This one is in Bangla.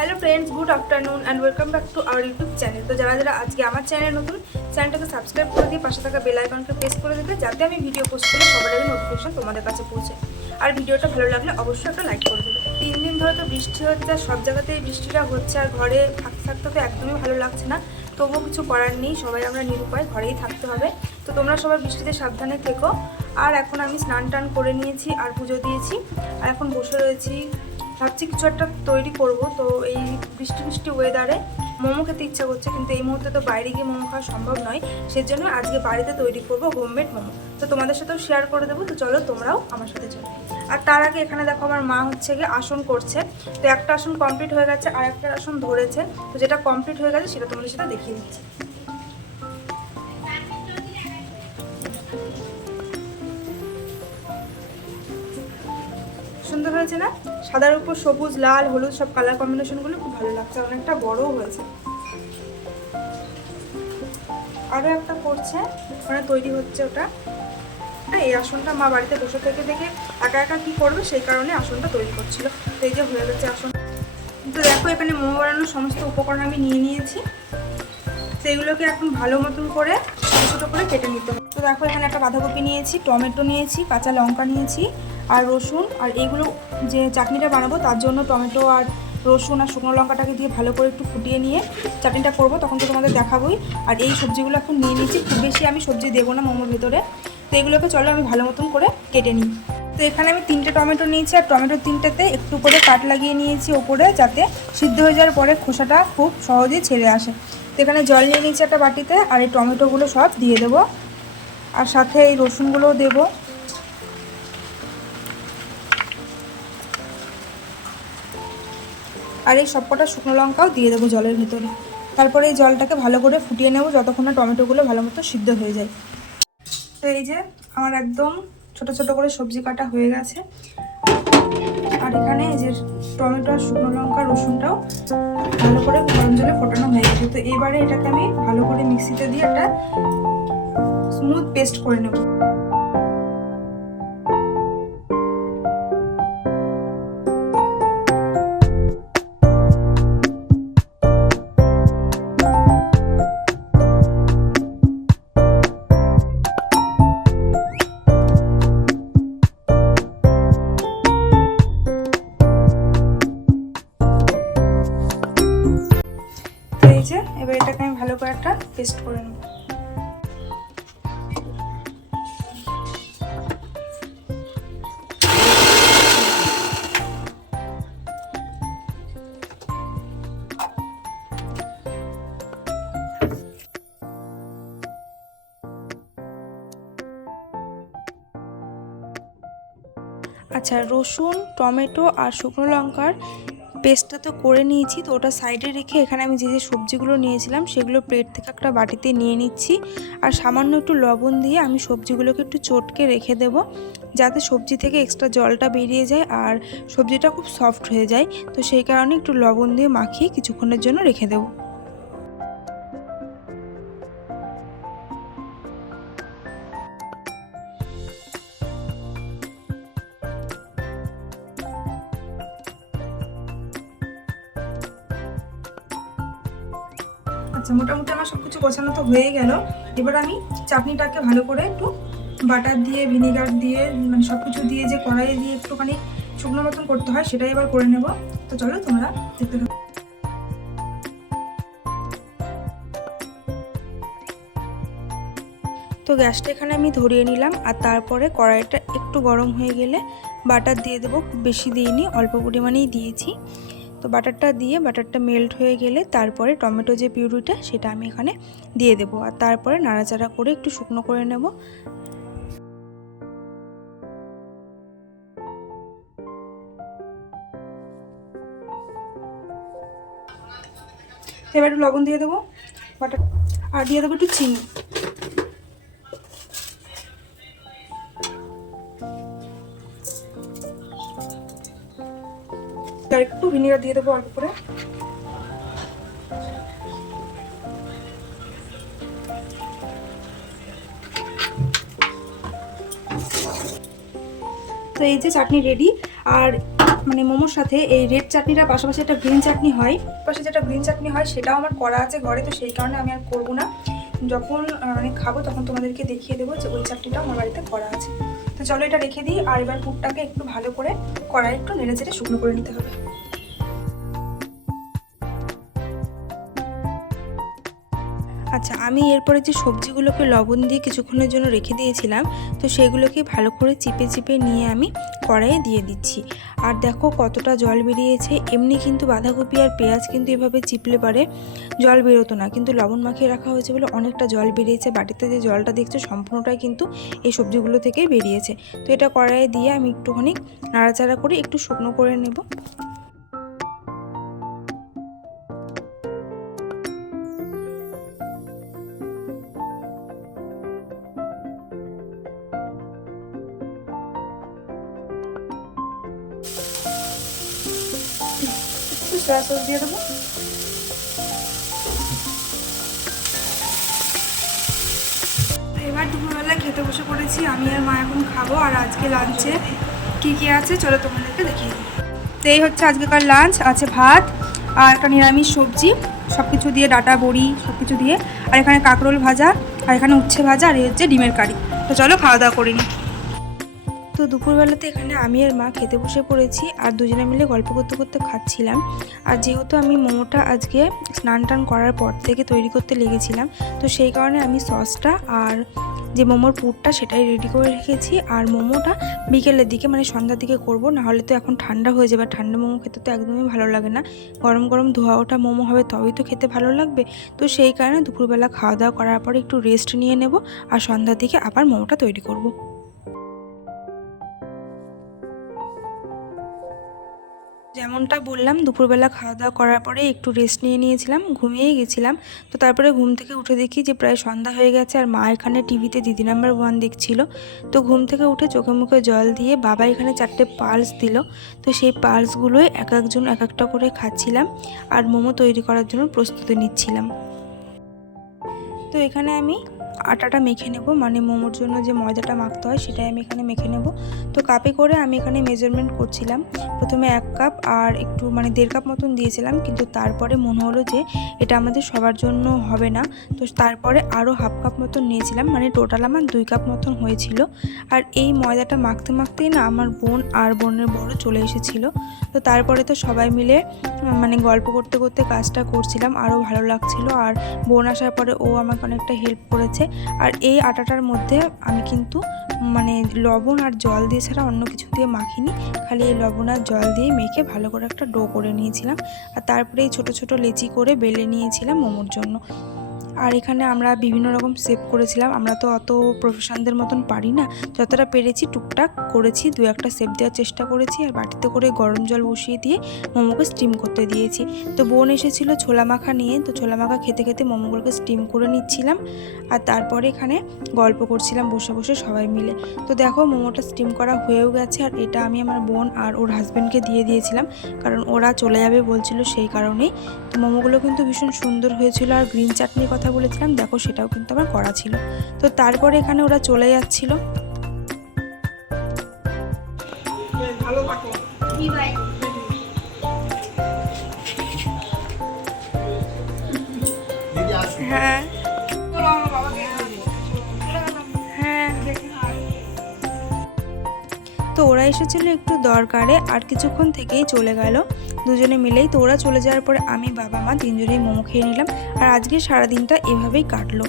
Hello friends, good afternoon and welcome back to our YouTube channel. तो যারা যারা আজকে আমার চ্যানেল নতুন, চ্যানেলটাকে সাবস্ক্রাইব করে দিয়ে পাশে থাকা বেল আইকনকে প্রেস করে দেবে, যাতে আমি ভিডিও পোস্ট করলে সবার আগে নোটিফিকেশন তোমাদের কাছে পৌঁছে। আর ভিডিওটা ভালো লাগলে অবশ্যই একটা লাইক করে দেবে। 3 দিন ধরে তো বৃষ্টি হচ্ছে, সব জায়গাতেই বৃষ্টিটা হচ্ছে, আর ঘরে থাকতে থাকতে তো একদমই ভালো লাগছে না। তবুও কিছু করার নেই, সবাই আমরা নিরুপায়, ঘরেই থাকতে হবে। তো তোমরা সবাই বৃষ্টিতে সাবধানে থেকো। আর এখন আমি স্নান টান করে নিয়েছি আর পুজো দিয়েছি, আর এখন বসে রয়েছি, ভাবছি কিছু একটা তৈরি করব। তো এই বৃষ্টি বৃষ্টি ওয়েদারে মোমো খেতে ইচ্ছা করছে, কিন্তু এই মুহূর্তে তো বাইরে গিয়ে মোমো খাওয়া সম্ভব নয়। সেজন্য আজকে বাড়িতে তৈরি করব হোমমেড মোমো। তো তোমাদের সাথেও শেয়ার করে দেবো, তো চলো তোমরাও আমার সাথে চলো। আর তার আগে এখানে দেখো আমার মা হচ্ছে গিয়ে আসন করছে। তো একটা আসন কমপ্লিট হয়ে গেছে, আর একটা আসন ধরেছে। তো যেটা কমপ্লিট হয়ে গেছে সেটা তোমাদের সাথে দেখিয়ে দিচ্ছি। সুন্দর হয়েছে না? সাদার উপর সবুজ, লাল, হলুদ সব কালার কম্বিনেশনগুলো খুব ভালো লাগছে, অনেকটা বড়ও হয়েছে। আরও একটা করছে, ওখানে তৈরি হচ্ছে ওটা। এই আসনটা মা বাড়িতে বসে থেকে দেখে একা একা কী করবে, সেই কারণে আসনটা তৈরি করছিল। তো এই যে হয়ে গেছে আসন। তো দেখো এখানে মোমো বানানোর সমস্ত উপকরণ আমি নিয়ে নিয়েছি। সেইগুলোকে এখন ভালো মতন করে ছোটো ছোটো করে কেটে নিতে হবে। তো দেখো এখানে একটা বাঁধাকপি নিয়েছি, টমেটো নিয়েছি, কাঁচা লঙ্কা নিয়েছি, আর রসুন। আর এইগুলো যে চাটনিটা বানাবো তার জন্য টমেটো আর রসুন আর শুকনো লঙ্কাটাকে দিয়ে ভালো করে একটু ফুটিয়ে নিয়ে চাটনিটা করবো, তখন তো তোমাদের দেখাবোই। আর এই সবজিগুলো এখন নিয়ে নিয়েছি, খুব বেশি আমি সবজি দেবো না মোমোর ভেতরে। তো এগুলোকে চলো আমি ভালো মতন করে কেটে নিই। তো এখানে আমি 3টে টমেটো নিয়েছি, আর টমেটো 3টেতে একটু করে কাট লাগিয়ে নিয়েছি ওপরে, যাতে সিদ্ধ হয়ে যাওয়ার পরে খোসাটা খুব সহজেই ছেড়ে আসে। তো এখানে জল নিয়ে নিয়েছি একটা বাটিতে, আর এই টমেটোগুলো সব দিয়ে দেবো, আর সাথে এই রসুনগুলোও দেবো। আর এই সবকটা শুকনো লঙ্কাও দিয়ে দেবো জলের ভিতরে। তারপরে এই জলটাকে ভালো করে ফুটিয়ে নেব, যতক্ষণ না টমেটোগুলো ভালো মতো সিদ্ধ হয়ে যায়। তো এই যে আমার একদম ছোট ছোট করে সবজি কাটা হয়ে গেছে, আর এখানে এই যে টমেটো আর শুকনো লঙ্কা রসুনটাও ভালো করে গরম জলে ফোটানো হয়ে গেছে। তো এবারে এটাকে আমি ভালো করে মিক্সিতে দিয়ে একটা স্মুথ পেস্ট করে নেব। এবার এটাকে আমি ভালো করে একটা পেস্ট করে নেব। আচ্ছা, রসুন, টমেটো আর শুকনো লঙ্কার পেস্টটা তো করে নিয়েছি। তো ওটা সাইডে রেখে এখানে আমি যে যে সবজিগুলো নিয়েছিলাম সেগুলো প্লেট থেকে একটা বাটিতে নিয়ে নিচ্ছি, আর সামান্য একটু লবণ দিয়ে আমি সবজিগুলোকে একটু চটকে রেখে দেব, যাতে সবজি থেকে এক্সট্রা জলটা বেরিয়ে যায় আর সবজিটা খুব সফট হয়ে যায়। তো সেই কারণে একটু লবণ দিয়ে মাখিয়ে কিছুক্ষণের জন্য রেখে দেবো। আচ্ছা, মোটামুটি আমার সব কিছু গোছানো তো হয়ে গেল। এবার আমি চাটনিটাকে ভালো করে একটু বাটার দিয়ে, ভিনেগার দিয়ে, মানে সব কিছু দিয়ে যে কড়াইয়ে দিয়ে একটুখানি শুকনো মতন করতে হয়, সেটাই এবার করে নেব। তো চলো তোমরা দেখতে থাকো। তো গ্যাসটা এখানে আমি ধরিয়ে নিলাম, আর তারপরে কড়াইটা একটু গরম হয়ে গেলে বাটার দিয়ে দেবো। খুব বেশি দিইনি, অল্প পরিমাণেই দিয়েছি। তো বাটারটা মেল্ট হয়ে গেলে তারপরে টমেটো যে পিউরিটা সেটা আমি এখানে দিয়ে দেবো, আর তারপরে নাড়াচাড়া করে একটু শুকনো করে নেব। এবার একটু লবণ দিয়ে দেবো বাটার, আর দিয়ে দেবো একটু চিনি। আর একটু ভিনেগার দিয়ে দেবো অল্প করে। তো এই যে চাটনি রেডি। আর মানে মোমোর সাথে এই রেড চাটনিটা পাশাপাশি একটা গ্রিন চাটনি হয়, পাশে যেটা গ্রিন চাটনি হয় সেটাও আমার করা আছে ঘরে, তো সেই কারণে আমি আর করবো না। যখন মানে খাবো তখন তোমাদেরকে দেখিয়ে দেবো যে ওই চাটনিটাও আমার বাড়িতে করা আছে। তো চলো এটা রেখে দিই, আর এবার পুরটাকে একটু ভালো করে কড়াই একটু নেড়ে চেড়ে শুকনো করে নিতে হবে। আচ্ছা, আমি এরপরে যে সবজিগুলোকে লবণ দিয়ে কিছুক্ষণের জন্য রেখে দিয়েছিলাম, তো সেগুলোকে ভালো করে চিপে চিপে নিয়ে আমি কড়াইয়ে দিয়ে দিচ্ছি। আর দেখো কতটা জল বেরিয়েছে। এমনি কিন্তু বাঁধাকপি আর পেঁয়াজ কিন্তু এভাবে চিপলে পারে জল বেরোতো না, কিন্তু লবণ মাখিয়ে রাখা হয়েছে বলে অনেকটা জল বেরিয়েছে। বাটিতে যে জলটা দেখছো সম্পূর্ণটাই কিন্তু এই সবজিগুলো থেকেই বেরিয়েছে। তো এটা কড়াইয়ে দিয়ে আমি একটুখানি নাড়াচাড়া করে একটু শুকনো করে নেব। সয়া সস দিয়ে দেবো। এবার দুপুরবেলা খেতে বসে পড়েছি, আমি আর মা এখন খাবো। আর আজকে লাঞ্চে কী কী আছে চলো তোমাদেরকে দেখিয়ে দিই। তো এই হচ্ছে আজকেকার লাঞ্চ, আছে ভাত আর একটা নিরামিষ সবজি, সব কিছু দিয়ে ডাটা বড়ি সব কিছু দিয়ে, আর এখানে কাঁকরোল ভাজা, আর এখানে উচ্ছে ভাজা, আর এই হচ্ছে ডিমের কারি। তো চলো খাওয়া দাওয়া করে নিই। তো দুপুরবেলাতে এখানে আমি আর মা খেতে বসে পড়েছি, আর দুজনে মিলে গল্প করতে করতে খাচ্ছিলাম। আর যেহেতু আমি মোমোটা আজকে স্নান টান করার পর থেকে তৈরি করতে লেগেছিলাম, তো সেই কারণে আমি সসটা আর যে মোমোর পুরটা সেটাই রেডি করে রেখেছি। আর মোমোটা বিকেলের দিকে মানে সন্ধ্যার দিকে করব, নাহলে তো এখন ঠান্ডা হয়ে যাবে। ঠান্ডা মোমো খেতে তো একদমই ভালো লাগে না, গরম গরম ধোয়া ওঠা মোমো হবে তবেই তো খেতে ভালো লাগবে। তো সেই কারণে দুপুরবেলা খাওয়া দাওয়া করার পরে একটু রেস্ট নিয়ে নেব, আর সন্ধ্যার দিকে আবার মোমোটা তৈরি করব। যেমনটা বললাম, দুপুরবেলা খাওয়া দাওয়া করার পরে একটু রেস্ট নিয়ে নিয়েছিলাম, ঘুমিয়েই গেছিলাম। তো তারপরে ঘুম থেকে উঠে দেখি যে প্রায় সন্ধ্যা হয়ে গেছে, আর মা এখানে টিভিতে দিদি নাম্বার 1 দেখছিল। তো ঘুম থেকে উঠে চোখে মুখে জল দিয়ে বাবা এখানে 4টে পালস দিল। তো সেই পালসগুলোই এক একজন এক একটা করে খাচ্ছিলাম, আর মোমো তৈরি করার জন্য প্রস্তুতি নিচ্ছিলাম। তো এখানে আমি আটাটা মেখে নেব, মানে মোমোর জন্য যে ময়দাটা মাখতে হয় সেটাই আমি এখানে মেখে নেব। তো কাপে করে আমি এখানে মেজারমেন্ট করছিলাম। প্রথমে 1 কাপ আর একটু মানে 1.5 কাপ মতন দিয়েছিলাম, কিন্তু তারপরে মনে হলো যে এটা আমাদের সবার জন্য হবে না, তো তারপরে আরও 1/2 কাপ মতন নিয়েছিলাম, মানে টোটাল আমার 2 কাপ মতন হয়েছিল। আর এই ময়দাটা মাখতে মাখতেই না আমার বোন আর বোনের বড় চলে এসেছিলো। তো তারপরে তো সবাই মিলে মানে গল্প করতে করতে কাজটা করছিলাম, আরও ভালো লাগছিল। আর বোন আসার পরে ও আমাকে অনেকটা হেল্প করেছে। আর এই আটাটার মধ্যে আমি কিন্তু মানে লবণ আর জল দিয়ে ছাড়া অন্য কিছু দিয়ে মাখিনি, খালি এই লবণ আর জল দিয়ে মেখে ভালো করে একটা ডো করে নিয়েছিলাম। আর তারপরে এই ছোটো ছোটো লেচি করে বেলে নিয়েছিলাম মোমোর জন্য। আর এখানে আমরা বিভিন্ন রকম শেপ করেছিলাম, আমরা তো অত প্রফেশনদের মতন পারি না, যতটা পেরেছি টুকটাক করেছি, 2-1টা শেপ দেওয়ার চেষ্টা করেছি। আর বাটিতে করে গরম জল বসিয়ে দিয়ে মোমোকে স্টিম করতে দিয়েছি। তো বোন এসেছিলো ছোলা মাখা নিয়ে, তো ছোলা মাখা খেতে খেতে মোমোগুলোকে স্টিম করে নিচ্ছিলাম। আর তারপরে এখানে গল্প করছিলাম বসে বসে সবাই মিলে। তো দেখো মোমোটা স্টিম করা হয়েও গেছে, আর এটা আমি আমার বোন আর ওর হাজব্যান্ডকে দিয়ে দিয়েছিলাম, কারণ ওরা চলে যাবে বলছিল সেই কারণেই। তো মোমোগুলো কিন্তু ভীষণ সুন্দর হয়েছিল। আর গ্রিন চাটনির কথা বলেছিলাম, দেখো সেটাও কিন্তু আমার করা ছিল। তো তারপরে এখানে ওরা চলে যাচ্ছিল। হ্যাঁ হ্যাঁ, তো ওরা এসেছিলো একটু দরকারে, আর কিছুক্ষণ থেকেই চলে গেল দুজনে মিলেই। তো ওরা চলে যাওয়ার পরে আমি বাবা মা 3জনেই মোমো খেয়ে নিলাম, আর আজকে সারাদিনটা এভাবেই কাটলো।